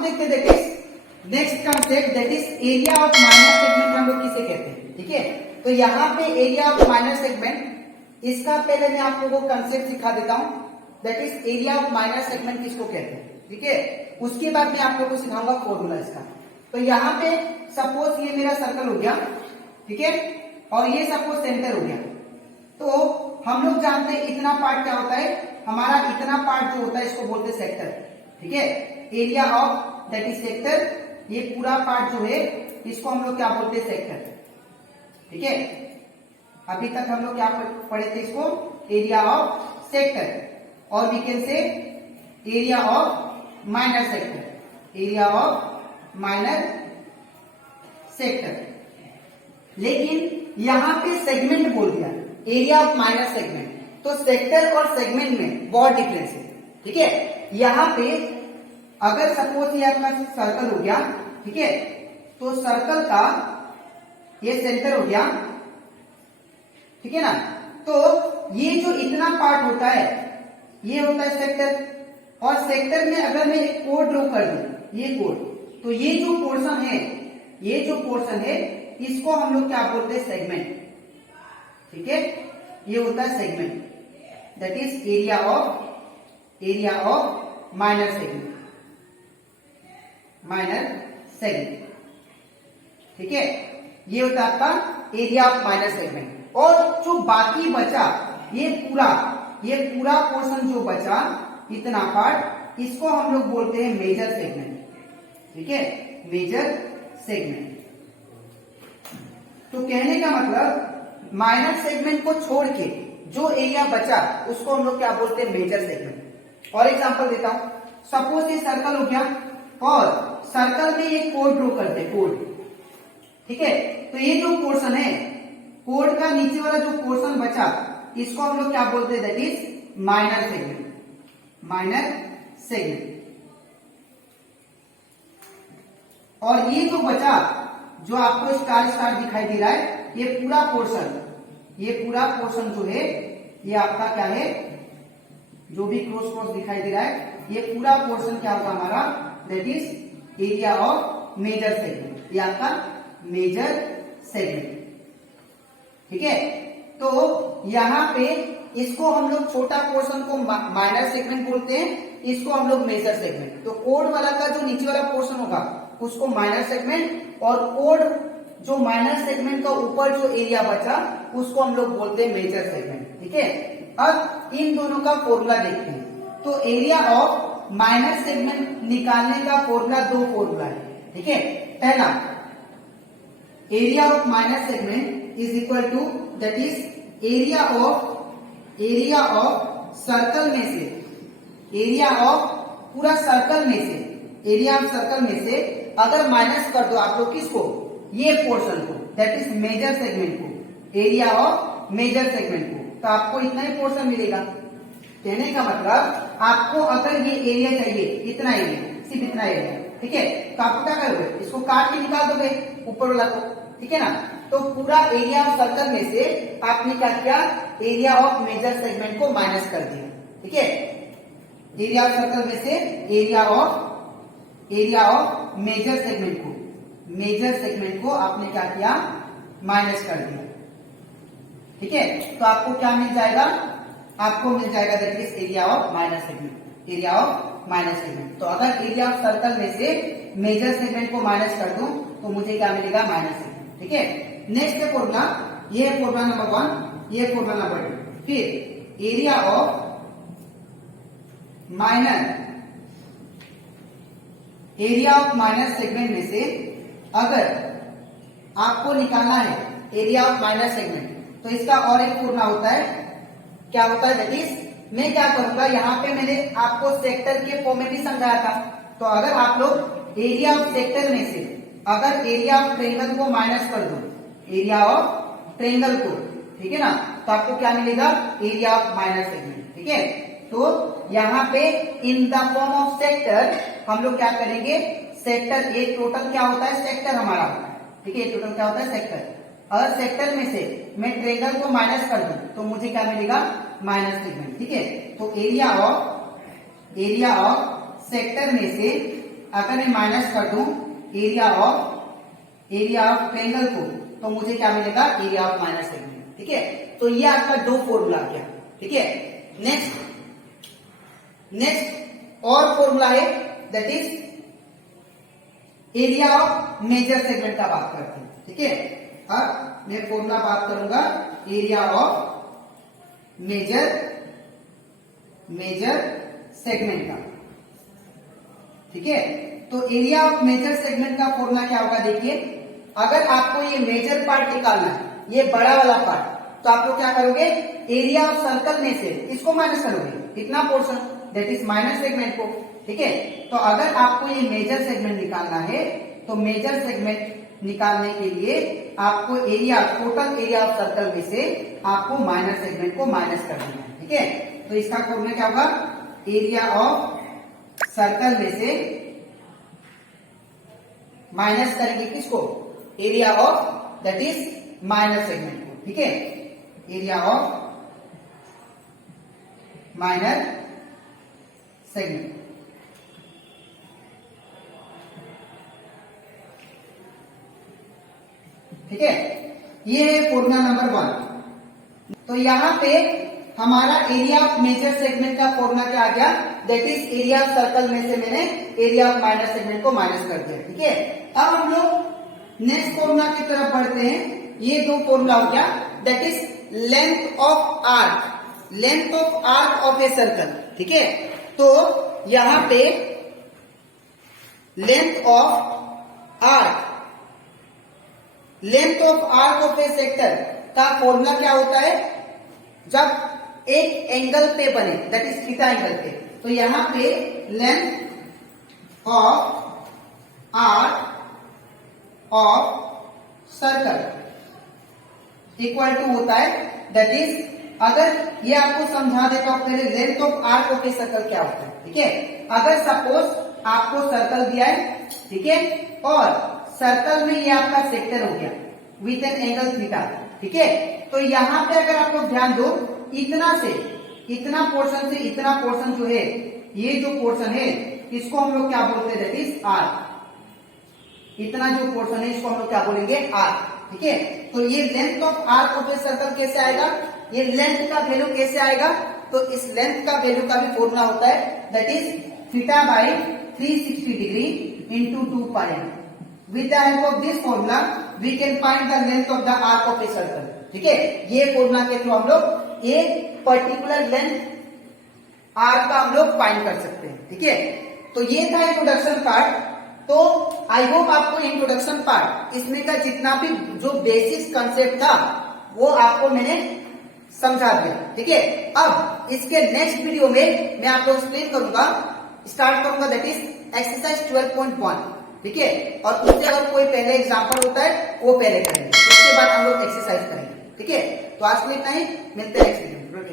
लोग देखते हैं that is next concept that is area of minor segment हम लोग किसे कहते हैं। ठीक है, तो यहाँ पे एरिया ऑफ माइनर सेगमेंट, इसका पहले मैं आप लोगों को कंसेप्ट सिखा देता हूं that is area of minor segment किसको कहते हैं। ठीक है, उसके बाद मैं आप लोगों को सिखाऊंगा फॉर्मूला इसका। तो यहाँ पे सपोज ये मेरा सर्कल हो गया, ठीक है, और ये सपोज सेंटर हो गया। तो हम लोग जानते हैं इतना पार्ट क्या होता है, हमारा इतना पार्ट जो होता है इसको बोलते हैं सेक्टर। ठीक है, area of that is sector, ये पूरा पार्ट जो है इसको हम लोग क्या बोलते हैं, सेक्टर। ठीक है, अभी तक हम लोग क्या पढ़े थे इसको, एरिया ऑफ सेक्टर, और we can say area of minor sector, area of minor sector. लेकिन यहां पे सेगमेंट बोल दिया, एरिया ऑफ माइनर सेगमेंट, तो सेक्टर और सेगमेंट में बहुत डिफरेंस है। ठीक है, यहां पे अगर सपोज ये आपका सर्कल हो गया, ठीक है, तो सर्कल का ये सेंटर हो गया, ठीक है ना, तो ये जो इतना पार्ट होता है ये होता है सेक्टर, और सेक्टर में अगर मैं एक कोड ड्रॉ कर दूं, ये कोड, तो ये जो पोर्शन है, ये जो पोर्शन है इसको हम लोग क्या बोलते हैं, सेगमेंट। ठीक है, ये होता है segment, that is area of minor segment, minor segment. ठीक है, ये होता है आपका एरिया ऑफ माइनर सेगमेंट। और जो बाकी बचा, ये पूरा पोर्शन जो बचा, इतना पार्ट, इसको हम लोग बोलते हैं मेजर सेगमेंट। ठीक है, मेजर सेगमेंट। तो कहने का मतलब माइनर सेगमेंट को छोड़ के जो एरिया बचा उसको हम लोग क्या बोलते हैं, मेजर सेगमेंट। और एग्जांपल देता हूं, सपोज ये सर्कल हो गया और सर्कल में एक कोड ड्रॉ करते, कोड। ठीक है, तो ये जो पोर्शन है, कोड का नीचे वाला जो पोर्शन बचा, इसको हम लोग क्या बोलते हैं, that is minor segment, minor segment. और ये जो बचा, जो आपको स्टार स्टार दिखाई दे रहा है, ये पूरा पोर्शन जो है ये आपका क्या है, जो भी क्रॉस क्रॉस दिखाई दे रहा है, ये पूरा पोर्शन क्या होगा हमारा, that is area of major segment, ये आपका मेजर सेगमेंट। ठीक है, तो यहां पे इसको हम लोग छोटा पोर्शन को माइनर सेगमेंट बोलते हैं, इसको हम लोग मेजर सेगमेंट। तो कोड वाला का जो नीचे वाला पोर्शन होगा उसको माइनर सेगमेंट, और कोड जो माइनर सेगमेंट का ऊपर जो एरिया बचा उसको हम लोग बोलते हैं मेजर सेगमेंट। ठीक है, अब इन दोनों का फॉर्मूला देखते हैं। तो एरिया ऑफ माइनर सेगमेंट निकालने का फॉर्मूला, दो फॉर्मूला है। ठीक है, पहला area of minor segment is equal to that is area of circle में से, एरिया ऑफ पूरा सर्कल में से, एरिया ऑफ सर्कल में से अगर माइनस कर दो आप लोग किसको, ये पोर्शन को, दैट इज मेजर सेगमेंट को, एरिया ऑफ मेजर सेगमेंट को, तो आपको इतना ही पोर्शन मिलेगा। कहने का मतलब आपको अगर ये एरिया चाहिए, इतना एरिया, सिर्फ इतना एरिया, ठीक है, तो आपको क्या करोगे, इसको काट के निकाल दोगे ऊपर वाला को। ठीक है ना, तो पूरा एरिया ऑफ सर्कल में से आपने क्या किया, एरिया ऑफ मेजर सेगमेंट को माइनस कर दिया। ठीक है, एरिया ऑफ सर्कल में से एरिया ऑफ मेजर सेगमेंट को आपने क्या किया, माइनस कर दिया। ठीक है, तो आपको क्या मिल जाएगा, आपको मिल जाएगा that is area of minor segment, area of minor segment. तो अगर एरिया ऑफ सर्कल में से मेजर सेगमेंट को माइनस कर दूं तो मुझे क्या मिलेगा, माइनर सेगमेंट। ठीक है, नेक्स्ट है फॉर्मूला, ये है फॉर्मूला नंबर 1, ये फॉर्मूला नंबर 2। फिर एरिया ऑफ माइनर सेगमेंट में से अगर आपको निकालना है एरिया ऑफ माइनर सेगमेंट, तो इसका और एक फॉर्मूला होता है, क्या होता है, दैट इज मैं क्या करूंगा, यहाँ पे मैंने आपको सेक्टर के फॉर्म में भी समझाया था। तो अगर आप लोग एरिया ऑफ सेक्टर में से अगर एरिया ऑफ ट्रायंगल को माइनस कर दो, एरिया ऑफ ट्रायंगल को, ठीक है ना, तो आपको क्या मिलेगा, एरिया ऑफ माइनर सेगमेंट। ठीक है, तो यहाँ पे in the form of sector हम लोग क्या करेंगे, सेक्टर ए टोटल क्या होता है, सेक्टर हमारा होता है। ठीक है, टोटल क्या होता है, सेक्टर। अगर सेक्टर में से मैं ट्रायंगल को माइनस कर दूं तो मुझे क्या मिलेगा, माइनस सेगमेंट। ठीक है, तो एरिया ऑफ सेक्टर में से अगर मैं माइनस कर दूं एरिया ऑफ ट्रायंगल को, तो मुझे क्या मिलेगा, एरिया ऑफ माइनर सेगमेंट। ठीक है, तो ये आपका दो फॉर्मूला गया। ठीक है, नेक्स्ट और फॉर्मूला है that is area of major segment का बात करते हैं। ठीक है, अब मैं फॉर्मूला बात करूंगा एरिया ऑफ मेजर सेगमेंट का। ठीक है, तो एरिया ऑफ मेजर सेगमेंट का फॉर्मूला क्या होगा, देखिए अगर आपको ये मेजर पार्ट निकालना है, ये बड़ा वाला पार्ट, तो आप लोग क्या करोगे, एरिया ऑफ सर्कल में से इसको माइनस करोगे, इतना portion that is minor segment को। ठीक है, तो अगर आपको ये मेजर सेगमेंट निकालना है, तो मेजर सेगमेंट निकालने के लिए आपको area, total area of circle में से आपको माइनर सेगमेंट को माइनस कर देना है। ठीक है, तो इसका फॉर्मूला क्या होगा, एरिया ऑफ सर्कल में से माइनस करेंगे किसको, area of that is minor segment को। ठीक है, एरिया ऑफ माइनर सेगमेंट। ठीक है, ये है फॉर्मूला नंबर 1। तो यहां पे हमारा एरिया ऑफ मेजर सेगमेंट का फॉर्मूला क्या आ गया, that is area of circle में से मैंने एरिया ऑफ माइनर सेगमेंट को माइनस कर दिया। ठीक है, अब हम लोग नेक्स्ट फॉर्मूला की तरफ बढ़ते हैं। ये दो फॉर्मूला हो गया, that is length of arc of a circle. ठीक है, तो यहां पे length of arc of A sector का फॉर्मूला क्या होता है, जब एक एंगल पे बने दैट इज थीटा एंगल पे, तो यहां पे length of arc of circle equal to होता है दैट इज, अगर ये आपको समझा देता हूं पहले, length of arc of a circle क्या होता है। ठीक है, अगर सपोज आपको सर्कल दिया है, ठीक है, और सर्कल में ये आपका सेक्टर हो गया विथ एन एंगल थीटा। ठीक है, तो यहां पे अगर आप लोग ध्यान दो, इतना से इतना पोर्शन से इतना पोर्शन जो है, ये जो पोर्शन है इसको हम लोग क्या बोलते हैं, दैट इज आर्क। इतना जो पोर्शन है इसको हम लोग क्या बोलेंगे, आर्क। ठीक है, तो ये length of arc of a circle कैसे आएगा, ये लेंथ का वैल्यू कैसे आएगा, तो इस लेंथ का वैल्यू का भी फॉर्मूला होता है that is theta by 360 degree into 2 pi. With the help of this formula we can find the length of the arc of a circle. ठीक है, ये फॉर्मूला के थ्रू हम लोग एक पर्टिकुलर लेंथ आर्क का हम लोग फाइंड कर सकते हैं। ठीक है, तो ये था इंट्रोडक्शन पार्ट। तो आई होप आपको इंट्रोडक्शन पार्ट इसमें का जितना भी जो बेसिक कंसेप्ट था वो आपको मैंने समझा दिया। ठीक है, अब इसके नेक्स्ट वीडियो में मैं आपको एक्सप्लेन करूंगा, स्टार्ट करूंगा दैट इज एक्सरसाइज 12.1। ठीक है, और उससे अगर कोई पहले एग्जांपल होता है वो पहले करेंगे, उसके बाद हम लोग एक्सरसाइज करेंगे। ठीक है, तो आज के लिए इतना ही, मिलते हैं नेक्स्ट वीडियो में।